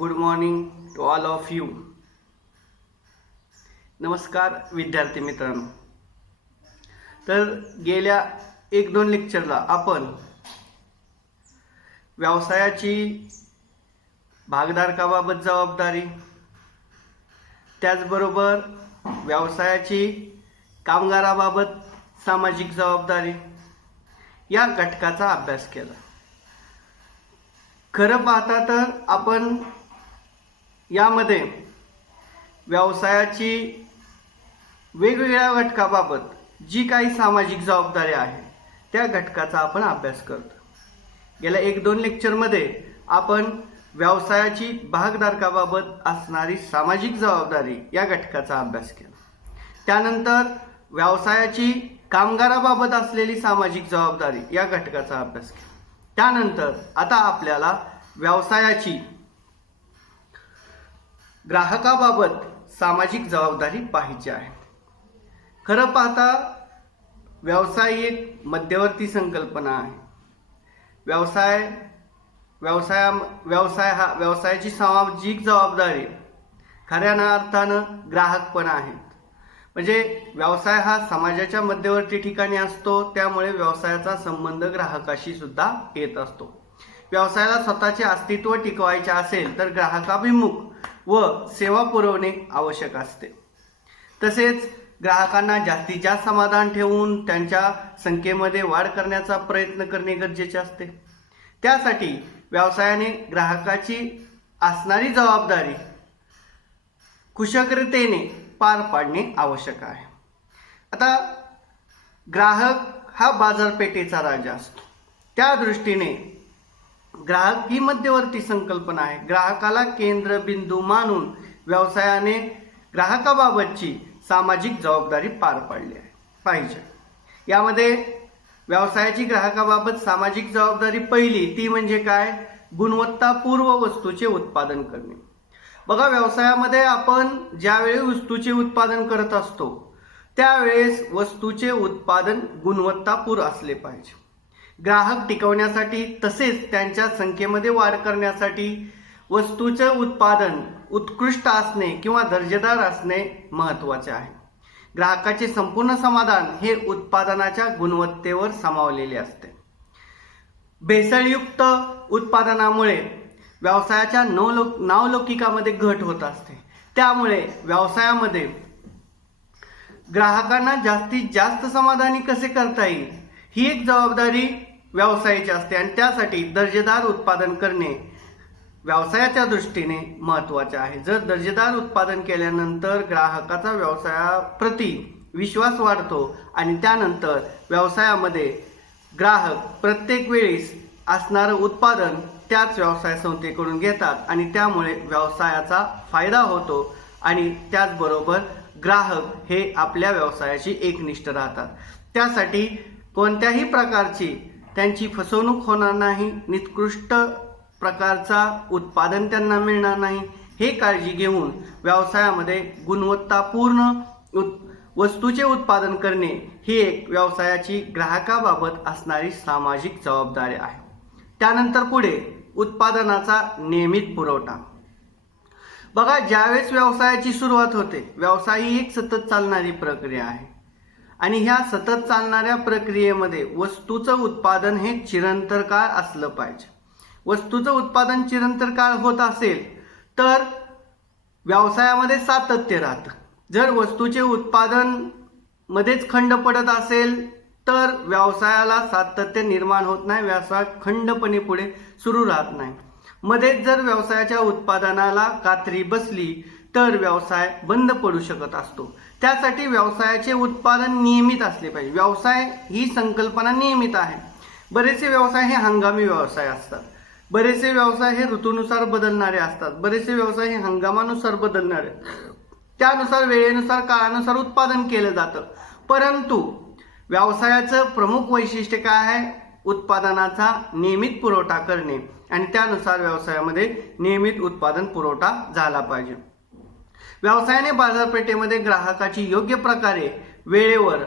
Good morning to all of you. नमस्कार विद्यार्थी मित्रांनो. तर गेल्या 1-2 लेक्चरला आपण व्यवसायाची भागधारकाबाबत जबाबदारी, त्याचबरोबर व्यवसायाची कामगाराबाबत सामाजिक जबाबदारी या घटकाचा अभ्यास केला. खरं पाहता तर आपण यामध्ये व्यवसायाची वेगवेगळ्या घटकाबाबत जी काही सामाजिक जबाबदारी आहे त्या घटकाचा आपण अभ्यास करतो. गेल्या 1-2 लेक्चरमध्ये आपण व्यवसायाची भागधारकाबाबत असणारी सामाजिक जबाबदारी या घटकाचा अभ्यास केला. त्यानंतर व्यवसायाची कामगाराबाबत असलेली सामाजिक जबाबदारी या घटकाचा अभ्यास केला. त्यानंतर आता आपल्याला व्यवसायाची ग्राहकाबाबत सामाजिक जबाबदारी पाहायची आहे. खरं पाहता व्यवसाय एक मध्यवर्ती संकल्पना आहे. व्यवसायाची सामाजिक जबाबदारी खऱ्या अर्थानं ग्राहक पण आहेत. म्हणजे व्यवसाय हा समाजाच्या मध्यवर्ती ठिकाणी असतो, त्यामुळे व्यवसायाचा संबंध ग्राहकाशी सुद्धा येत असतो. व्यवसायाला स्वतःचे अस्तित्व टिकवायचे असेल तर ग्राहकाभिमुख व सेवा पुरवणे आवश्यक असते. तसेच ग्राहकांना जास्तीत जास्त समाधान ठेवून त्यांच्या संख्येमध्ये वाढ करण्याचा प्रयत्न करणे गरजेचे असते. त्यासाठी व्यवसायाने ग्राहकाची असणारी जबाबदारी कुशलतेने पार पाडणे आवश्यक आहे. आता ग्राहक हा बाजारपेठेचा राजा असतो. त्या दृष्टीने ग्राहक ही मध्यवर्ती संकल्पना आहे. ग्राहकाला केंद्रबिंदू मानून व्यवसायाने ग्राहकाबाबतची सामाजिक जबाबदारी पार पाडली पाहिजे. यामध्ये व्यवसायाची ग्राहकाबाबत सामाजिक जबाबदारी पहिली ती म्हणजे काय? गुणवत्तापूर्ण वस्तूचे उत्पादन करणे. बघा, व्यवसायामध्ये आपण ज्यावेळी वस्तूचे उत्पादन करत असतो त्यावेळेस वस्तूचे उत्पादन गुणवत्तापूर्ण असले पाहिजे. ग्राहक टिकवण्यासाठी तसेच त्यांच्या संख्येमध्ये वाढ करण्यासाठी वस्तूचे उत्पादन उत्कृष्ट असणे किंवा दर्जेदार असणे महत्त्वाचे आहे. ग्राहकाचे संपूर्ण समाधान हे उत्पादनाच्या गुणवत्तेवर सामावलेले असते. भेसळयुक्त उत्पादनामुळे व्यवसायाच्या नावलौकिकामध्ये घट होत असते. त्यामुळे व्यवसायामध्ये ग्राहकांना जास्तीत जास्त समाधानी कसे करता येईल ही एक जबाबदारी व्यवसायाची असते आणि त्यासाठी दर्जेदार उत्पादन करणे व्यवसायाच्या दृष्टीने महत्त्वाचे आहे. जर दर्जेदार उत्पादन केल्यानंतर ग्राहकाचा व्यवसायाप्रती विश्वास वाढतो आणि त्यानंतर व्यवसायामध्ये ग्राहक प्रत्येक वेळेस असणारं उत्पादन त्याच व्यवसाय संस्थेकडून घेतात आणि त्यामुळे व्यवसायाचा फायदा होतो आणि त्याचबरोबर ग्राहक हे आपल्या व्यवसायाशी एकनिष्ठ राहतात. त्यासाठी कोणत्याही प्रकारची त्यांची फसवणूक होणार नाही, निकृष्ट प्रकारचा उत्पादन त्यांना मिळणार नाही हे काळजी घेऊन व्यवसायामध्ये गुणवत्तापूर्ण वस्तूचे उत्पादन करणे ही एक व्यवसायाची ग्राहकाबाबत असणारी सामाजिक जबाबदारी आहे. त्यानंतर पुढे उत्पादनाचा नियमित पुरवठा. बघा, ज्यावेळेस व्यवसायाची सुरुवात होते, व्यवसाय ही एक सतत चालणारी प्रक्रिया आहे आणि ह्या सतत चालणाऱ्या प्रक्रियेमध्ये वस्तूचं उत्पादन हे चिरंतन काळ असलं पाहिजे. वस्तूचं उत्पादन चिरंतन काळ होत असेल तर व्यवसायामध्ये सातत्य राहतं. जर वस्तूचे उत्पादन मध्येच खंड पडत असेल तर व्यवसायाला सातत्य निर्माण होत नाही, व्यवसाय खंडपणे पुढे सुरू राहत नाही. मध्येच जर व्यवसायाच्या उत्पादनाला कात्री बसली तर व्यवसाय बंद पडू शकत असतो. त्यासाठी व्यवसायाचे उत्पादन नियमित असले पाहिजे. व्यवसाय ही संकल्पना नियमित आहे. बरेचसे व्यवसाय हे हंगामी व्यवसाय असतात, बरेचसे व्यवसाय हे ऋतूनुसार बदलणारे असतात, बरेचसे व्यवसाय हे हंगामानुसार बदलणारे, त्यानुसार वेळेनुसार काळानुसार उत्पादन केलं जातं. परंतु व्यवसायाचं प्रमुख वैशिष्ट्य काय आहे? उत्पादनाचा नियमित पुरवठा करणे आणि त्यानुसार व्यवसायामध्ये नियमित उत्पादन पुरवठा झाला पाहिजे. व्यवसायाने बाजारपेठेमध्ये ग्राहकाची योग्य प्रकारे वेळेवर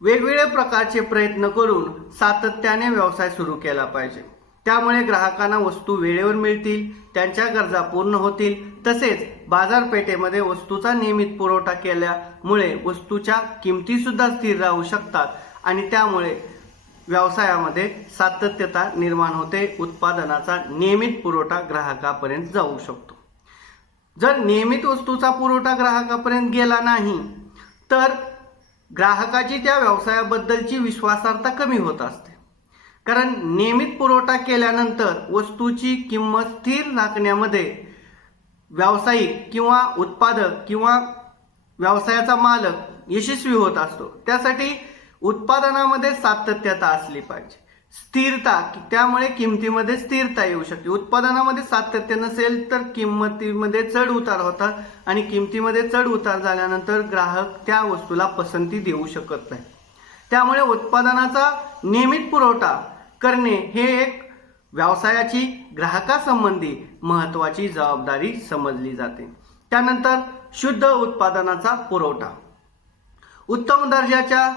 वेगवेगळ्या प्रकारचे प्रयत्न करून सातत्याने व्यवसाय सुरू केला पाहिजे. त्यामुळे ग्राहकांना वस्तू वेळेवर मिळतील, त्यांच्या गरजा पूर्ण होतील. तसेच बाजारपेठेमध्ये वस्तूचा नियमित पुरवठा केल्यामुळे वस्तूच्या किमती सुद्धा स्थिर राहू शकतात आणि त्यामुळे व्यवसायामध्ये सातत्यता निर्माण होते. उत्पादनाचा नियमित पुरवठा ग्राहकापर्यंत जाऊ शकतो. जर नियमित वस्तूचा पुरवठा ग्राहकापर्यंत गेला नाही तर ग्राहकाची त्या व्यवसायाबद्दलची विश्वासार्हता कमी होत असते. कारण नियमित पुरवठा केल्यानंतर वस्तूची किंमत स्थिर राखण्यामध्ये व्यावसायिक किंवा उत्पादक किंवा व्यवसायाचा मालक यशस्वी होत असतो. त्यासाठी उत्पादनामध्ये सातत्यता असली पाहिजे, स्थिरता, त्यामुळे किमतीमध्ये स्थिरता येऊ शकते. उत्पादनामध्ये सातत्य नसेल तर किंमतीमध्ये चढ उतार होतात आणि किमतीमध्ये चढ उतार झाल्यानंतर ग्राहक त्या वस्तूला पसंती देऊ शकत नाही. त्यामुळे उत्पादनाचा नियमित पुरवठा करणे हे एक व्यवसायाची ग्राहकासंबंधी महत्त्वाची जबाबदारी समजली जाते. त्यानंतर शुद्ध उत्पादनाचा पुरवठा. उत्तम दर्जाच्या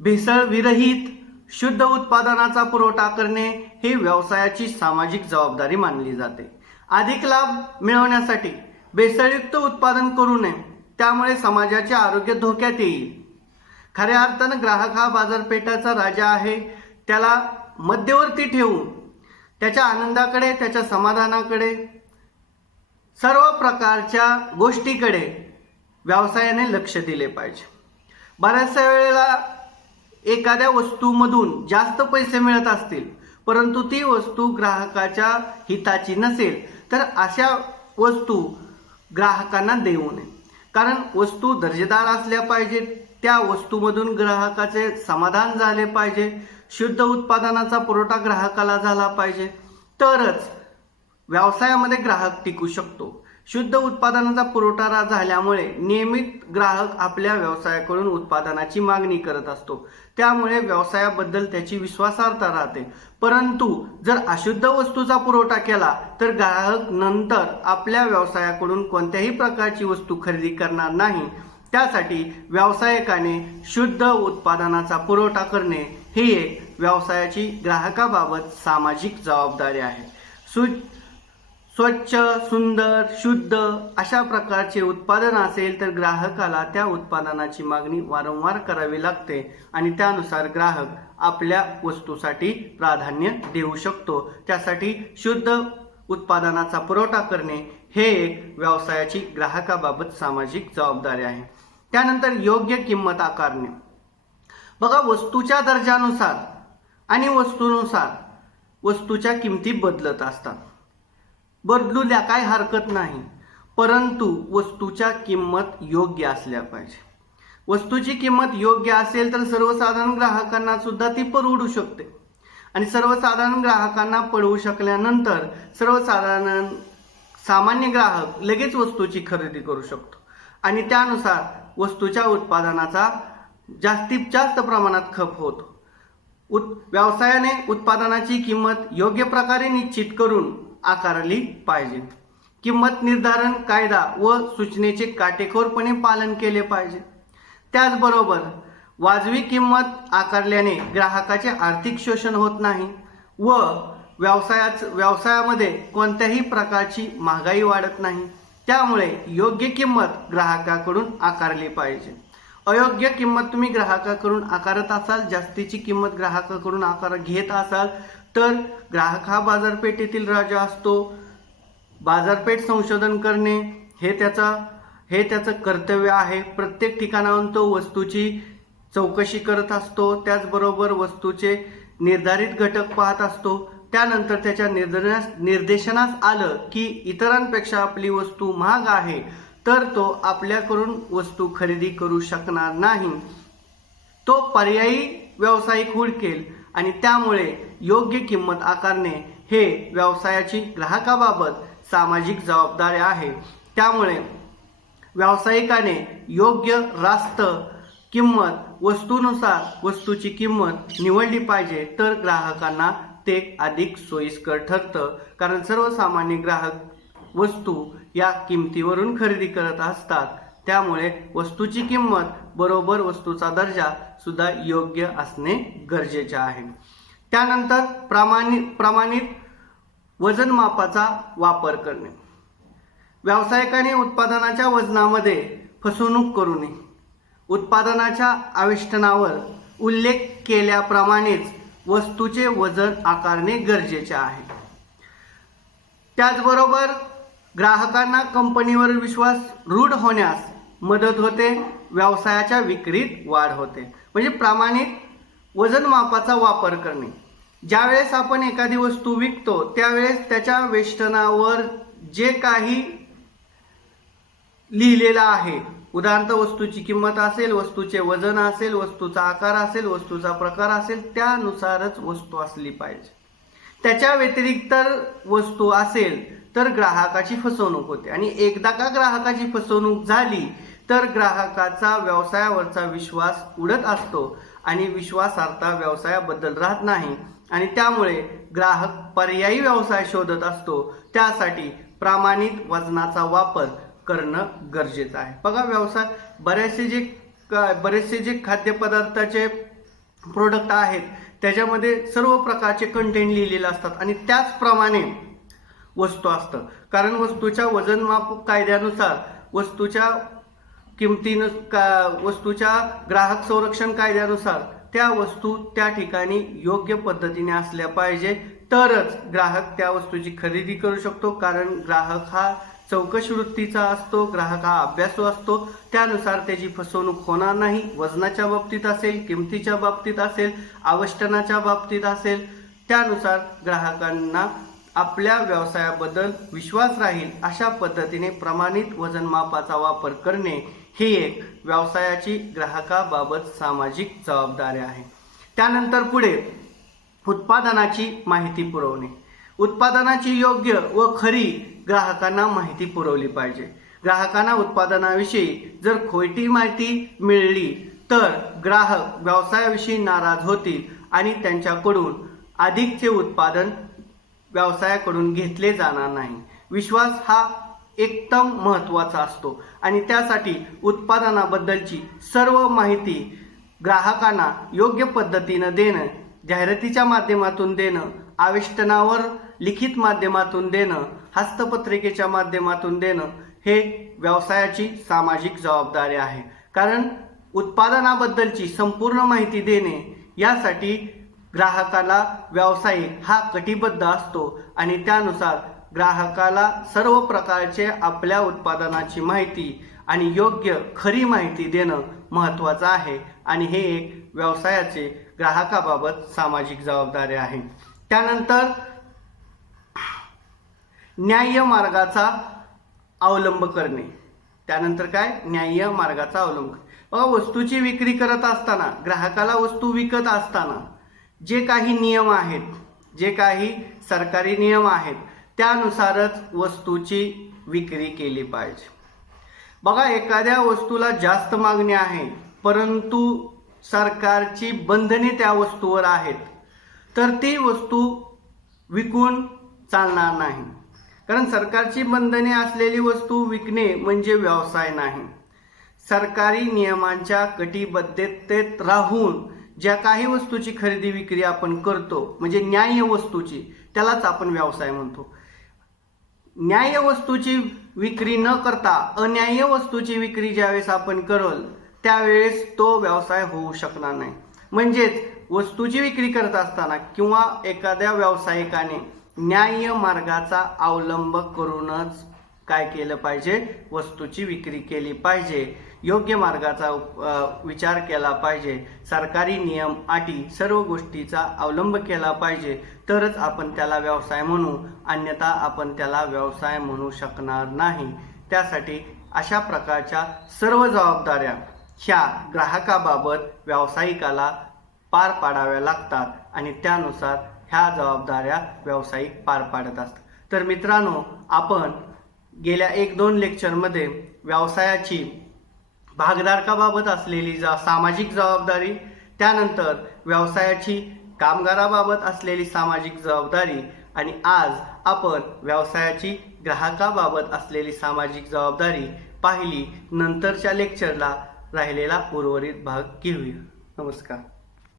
भेसळविरहित शुद्ध उत्पादनाचा पुरवठा करणे हे व्यवसायाची सामाजिक जबाबदारी मानली जाते. अधिक लाभ मिळवण्यासाठी भेसळयुक्त उत्पादन करू नये, त्यामुळे समाजाचे आरोग्य धोक्यात येईल. खऱ्या अर्थानं ग्राहक हा बाजारपेठाचा राजा आहे. त्याला मध्यवर्ती ठेवून त्याच्या आनंदाकडे, त्याच्या समाधानाकडे, सर्व प्रकारच्या गोष्टीकडे व्यवसायाने लक्ष दिले पाहिजे. बऱ्याचशा वेळेला एखाद्या वस्तूमधून जास्त पैसे मिळत असतील परंतु ती वस्तू ग्राहकाच्या हिताची नसेल तर अशा वस्तू ग्राहकांना देऊ नये. कारण वस्तू दर्जेदार असल्या पाहिजेत, त्या वस्तूमधून ग्राहकाचे समाधान झाले पाहिजे, शुद्ध उत्पादनाचा पुरवठा ग्राहकाला झाला पाहिजे, तरच व्यवसायामध्ये ग्राहक टिकू शकतो. शुद्ध उत्पादनाचा पुरवठा झाल्यामुळे नियमित ग्राहक आपल्या व्यवसायाकडून उत्पादनाची मागणी करत असतो. त्यामुळे व्यवसायाबद्दल त्याची विश्वासार्हता राहते. परंतु जर अशुद्ध वस्तूचा पुरवठा केला तर ग्राहक नंतर आपल्या व्यवसायाकडून कोणत्याही प्रकारची वस्तू खरेदी करणार नाही. त्यासाठी व्यावसायिकाने शुद्ध उत्पादनाचा पुरवठा करणे ही एक व्यवसायाची ग्राहकाबाबत सामाजिक जबाबदारी आहे. स्वच्छ, सुंदर, शुद्ध अशा प्रकारचे उत्पादन असेल तर ग्राहकाला त्या उत्पादनाची मागणी वारंवार करावी लागते आणि त्यानुसार ग्राहक आपल्या वस्तूसाठी प्राधान्य देऊ शकतो. त्यासाठी शुद्ध उत्पादनाचा पुरवठा करणे हे एक व्यवसायाची ग्राहकाबाबत सामाजिक जबाबदारी आहे. त्यानंतर योग्य किंमत आकारणे. बघा, वस्तूच्या दर्जानुसार आणि वस्तूनुसार वस्तूच्या किमती बदलत असतात. बदलू द्या, काही हरकत नाही, परंतु वस्तूच्या किंमत योग्य असल्या पाहिजे. वस्तूची किंमत योग्य असेल तर सर्वसाधारण ग्राहकांना सुद्धा ती परवडू शकते आणि सर्वसाधारण ग्राहकांना परवडू शकल्यानंतर सर्वसाधारण सामान्य ग्राहक लगेच वस्तूची खरेदी करू शकतो आणि त्यानुसार वस्तूच्या उत्पादनाचा जास्तीत जास्त प्रमाणात खप होतो. व्यवसायाने उत्पादनाची किंमत योग्य प्रकारे निश्चित करून आकारली पाहिजे. किंमत निर्धारण कायदा व सूचनेचे काटेकोरपणे पालन केले पाहिजे. त्याचबरोबर वाजवी किंमत आकारल्याने ग्राहकाचे आर्थिक शोषण होत नाही व व्यवसायामध्ये कोणत्याही प्रकारची महागाई वाढत नाही. त्यामुळे योग्य किंमत ग्राहकाकडून आकारली पाहिजे. अयोग्य किंमत तुम्ही ग्राहकाकडून आकारत असाल, जास्तीची किंमत ग्राहकाकडून घेत असाल तर ग्राहक हा बाजारपेठेतील राजा असतो. बाजारपेठ संशोधन करणे हे त्याचं कर्तव्य आहे. प्रत्येक ठिकाणाहून तो वस्तूची चौकशी करत असतो. त्याचबरोबर वस्तूचे निर्धारित घटक पाहत असतो. त्यानंतर त्याच्या निर्देशनास आलं की इतरांपेक्षा आपली वस्तू महाग आहे तर तो आपल्याकडून वस्तू खरेदी करू शकणार नाही. तो पर्यायी व्यावसायिक हुडकेल आणि त्यामुळे योग्य किंमत आकारणे हे व्यवसायाची ग्राहकाबाबत सामाजिक जबाबदारी आहे. त्यामुळे व्यावसायिकाने योग्य रास्त किंमत वस्तूनुसार वस्तूची किंमत निवडली पाहिजे तर ग्राहकांना ते अधिक सोयीस्कर ठरतं. कारण सर्वसामान्य ग्राहक वस्तू या किमतीवरून खरेदी करत असतात. त्यामुळे वस्तूची किंमत बरोबर वस्तूचा दर्जा सुद्धा योग्य असणे गरजेचे आहे. त्यानंतर प्रमाणित वजनमापाचा वापर करणे. व्यावसायिकाने उत्पादनाच्या वजनामध्ये फसवणूक करू नये. उत्पादनाच्या आविष्टनावर उल्लेख केल्याप्रमाणेच वस्तूचे वजन आकारणे गरजेचे आहे. त्याचबरोबर ग्राहकांना कंपनीवर विश्वास रूढ होण्यास मदत होते. व्यवसायाच्या विक्रीत वाढ होते. म्हणजे प्रामाणिक वजनमापाचा वापर करणे. ज्यावेळेस आपण एखादी वस्तू विकतो त्यावेळेस त्याच्या वेष्टनावर जे काही लिहिलेलं आहे, उदाहरणार्थ वस्तूची किंमत असेल, वस्तूचे वजन असेल, वस्तूचा आकार असेल, वस्तूचा प्रकार असेल, त्यानुसारच वस्तू असली पाहिजे. त्याच्या व्यतिरिक्त वस्तू असेल तर ग्राहकाची फसवणूक होते. आणि एकदा का ग्राहकाची फसवणूक झाली तर ग्राहकाचा व्यवसायावरचा विश्वास उडत असतो आणि विश्वासार्हता व्यवसायाबद्दल राहत नाही आणि त्यामुळे ग्राहक पर्यायी व्यवसाय शोधत असतो. त्यासाठी प्रामाणिक वजनाचा वापर करणं गरजेचं आहे. बघा, व्यवसाय बरेचसे जे खाद्यपदार्थाचे प्रोडक्ट आहेत त्याच्यामध्ये सर्व प्रकारचे कंटेंट लिहिलेले असतात आणि त्याचप्रमाणे वस्तू असतं. कारण वस्तूच्या वजनमाप कायद्यानुसार वस्तूच्या वस्तूच्या ग्राहक संरक्षण कायद्यानुसार त्या वस्तू त्या ठिकाणी योग्य पद्धतीने असल्या पाहिजे तरच ग्राहक त्या वस्तूची खरेदी करू शकतो. कारण ग्राहक हा चौकशी वृत्तीचा असतो, ग्राहक हा अभ्यासू असतो. त्यानुसार त्याची फसवणूक होणार नाही. वजनाच्या बाबतीत असेल, किमतीच्या बाबतीत असेल, आविष्टनाच्या बाबतीत असेल, त्यानुसार ग्राहकांना आपल्या व्यवसायाबद्दल विश्वास राहील अशा पद्धतीने प्रमाणित वजनमापाचा वापर करणे ही एक व्यवसायाची ग्राहकाबाबत सामाजिक जबाबदारी आहे. त्यानंतर पुढे उत्पादनाची माहिती पुरवणे. उत्पादनाची योग्य व खरी ग्राहकांना माहिती पुरवली पाहिजे. ग्राहकांना उत्पादनाविषयी जर खोटी माहिती मिळाली तर ग्राहक व्यवसायाविषयी नाराज होतील आणि त्यांच्याकडून अधिकचे उत्पादन व्यवसायाकडून घेतले जाणार नाही. विश्वास हा एकदम महत्त्वाचा असतो आणि त्यासाठी उत्पादनाबद्दलची सर्व माहिती ग्राहकांना योग्य पद्धतीनं देणं, जाहिरातीच्या माध्यमातून देणं, आविष्टनावर लिखित माध्यमातून देणं, हस्तपत्रिकेच्या माध्यमातून देणं हे व्यवसायाची सामाजिक जबाबदारी आहे. कारण उत्पादनाबद्दलची संपूर्ण माहिती देणे यासाठी ग्राहकाला व्यावसायिक हा कटिबद्ध असतो आणि त्यानुसार ग्राहकाला सर्व प्रकारचे आपल्या उत्पादनाची माहिती आणि योग्य खरी माहिती देणं महत्त्वाचं आहे आणि हे एक व्यवसायाचे ग्राहकाबाबत सामाजिक जबाबदारी आहे. त्यानंतर न्याय्य मार्गाचा अवलंब करणे. त्यानंतर काय? न्याय्य मार्गाचा अवलंब. बघा, वस्तूची विक्री करत असताना, ग्राहकाला वस्तू विकत असताना जे काही नियम आहेत, जे काही सरकारी नियम आहेत त्यानुसारच वस्तूची विक्री केली पाहिजे. बघा, एखाद्या वस्तूला जास्त मागणी आहे परंतु सरकारची बंधने त्या वस्तूवर आहेत तर ती वस्तू विकून चालणार नाही. कारण सरकारची बंधने असलेली वस्तू विकणे म्हणजे व्यवसाय नाही. सरकारी नियमांच्या कटिबद्धतेत राहून ज्या काही वस्तूची खरेदी विक्री आपण करतो म्हणजे न्याय्य वस्तूची, त्यालाच आपण व्यवसाय म्हणतो. न्याय्य वस्तूची विक्री न करता अन्याय्य वस्तूची विक्री ज्यावेळेस आपण करल त्यावेळेस तो व्यवसाय होऊ शकणार नाही. म्हणजेच वस्तूची विक्री करत असताना किंवा एखाद्या व्यावसायिकाने न्याय्य मार्गाचा अवलंब करूनच काय केलं पाहिजे? वस्तूची विक्री केली पाहिजे. योग्य मार्गाचा विचार केला पाहिजे. सरकारी नियम, अटी, सर्व गोष्टीचा अवलंब केला पाहिजे तरच आपण त्याला व्यवसाय म्हणू, अन्यथा आपण त्याला व्यवसाय म्हणू शकणार नाही. त्यासाठी अशा प्रकारच्या सर्व जबाबदाऱ्या ह्या ग्राहकाबाबत व्यावसायिकाला पार पाडाव्या लागतात आणि त्यानुसार ह्या जबाबदाऱ्या व्यावसायिक पार पाडत असतात. तर मित्रांनो, आपण गेल्या 1-2 लेक्चरमध्ये व्यवसायाची भागधारकाबाबत असलेली सामाजिक जबाबदारी, त्यानंतर व्यवसायाची कामगाराबाबत असलेली सामाजिक जबाबदारी आणि आज आपण व्यवसायाची ग्राहकाबाबत असलेली सामाजिक जबाबदारी पाहिली. नंतरच्या लेक्चरला राहिलेला उर्वरित भाग घेऊया. नमस्कार.